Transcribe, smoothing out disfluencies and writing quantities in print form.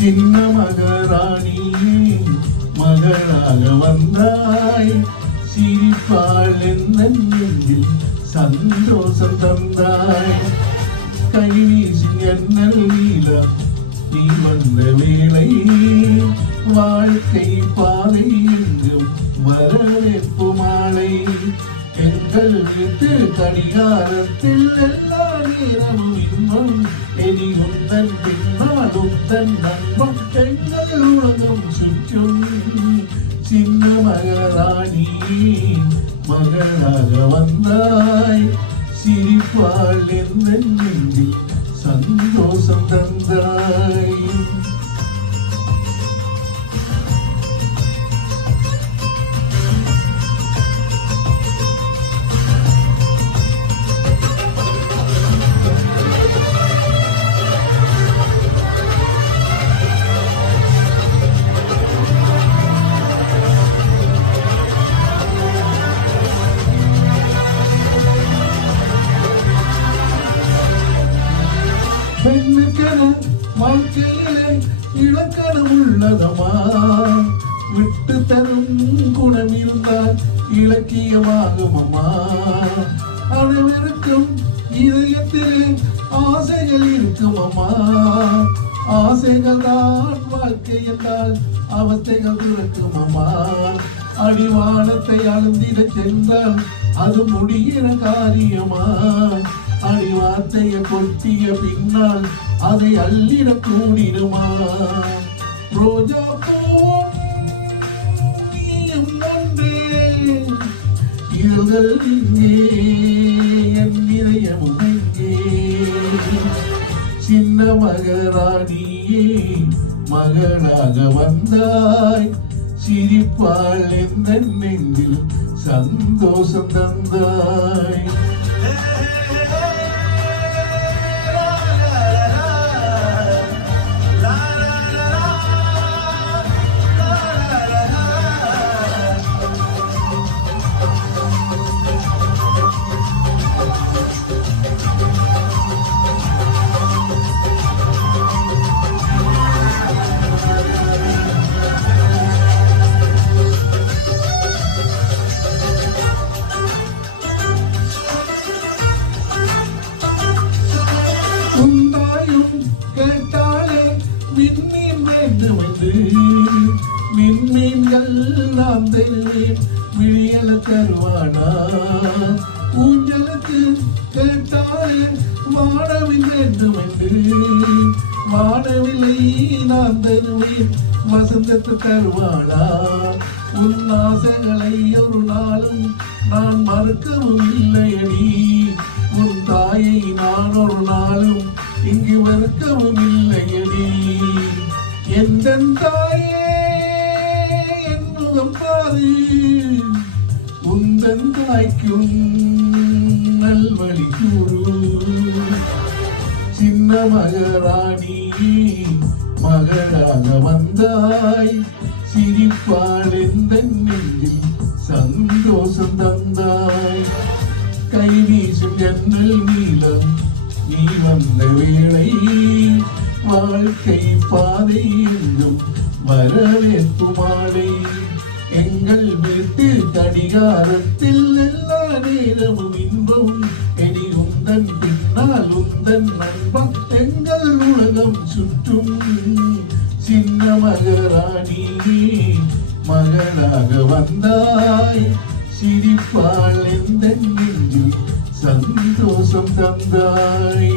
சின்ன மகாராணி மகளாக வந்தாய், சிரிப்பாள் என் நெஞ்சில் சந்தோஷம் தந்தாய். கை வீசி என்னல் நீலம் நீ வந்த வேளை, வாழ்க்கை பாதை எங்கும் வரவேற்பு மாலை. எங்கள் வீட்டு கடிகாரத்தில் எல்லா நேரமும் இன்பம், இனி உந்தன் பின்னால் உந்தன் நண்பம் எங்கள் உலகம் சுற்றும். சின்ன மகாராணி மகளாக வந்தாய், சிரிப்பாள் என் நெஞ்சில் சந்தோஷம் தந்தாய். பெண்ணுக்கென வாழ்க்கையிலே இலக்கணம் உள்ளதமா, விட்டு தரும் குணம் இருந்தால் இலக்கியமாகும் அம்மா. அனைவருக்கும் இதயத்திலே ஆசைகள் இருக்கும் அம்மா, ஆசைகள் தான் வாழ்க்கை என்றால் அவஸ்தைகள் இருக்கும் அம்மா. அடிவானத்தை அளந்திட சென்றால் அது முடிகிற காரியமா, அடிவார்த்தைய கொட்டிய பின்னால் அதை அள்ளிட கூடிடுமா. ரோஜா பூயும் ஒன்றே இருதல் இங்கே, என் இதயமும் இங்கே. சின்ன மகாராணியே மகளாக வந்தாய், சிரிப்பாள் என் நெஞ்சில் சந்தோஷம் தந்தாய். கேட்டாலே விண்மீன் வேண்டும் என்று, விண்மீன்கள் நாம் தருவேன் விழியல தருவானா. ஊஞ்சலுக்கு கேட்டாலே வானவில் வேண்டும் என்று, வானவில்லை நான் தருவேன் வசந்தத்தை தருவாளா. உன் ஆசைகளை ஒரு நாளும் நான் மறுக்கவும் இல்லையடி, உன் தாயை நான் ஒரு நாளும் இங்கு மறுக்கவும் இல்லையடி. எந்த தாயே என் முகம் பாரு, உந்தன் தாய்க்கும் நல்வழி கூறு. சின்ன மகாராணி மகளாக வந்தாய், சிரிப்பாள் எந்த நெஞ்சில் சந்தோஷம் தந்தாய். கை வீசும் ஜன்னல் நீளம் நீ வந்த வேளை, வாழ்க்கை பாதை எங்கும் வரவேற்பு மாலை. எங்கள் வீட்டு கடிகாரத்தில் எல்லா நேரமும் இன்பம், இனி உந்தன் பின்னால் உந்தன் நண்பன் எங்கள் உலகம் சுற்றும். சின்ன மகாராணி மகளாக வந்தாய், சிரிப்பாள் எந்த நெஞ்சில் சந்தோஷம் தந்தாய்.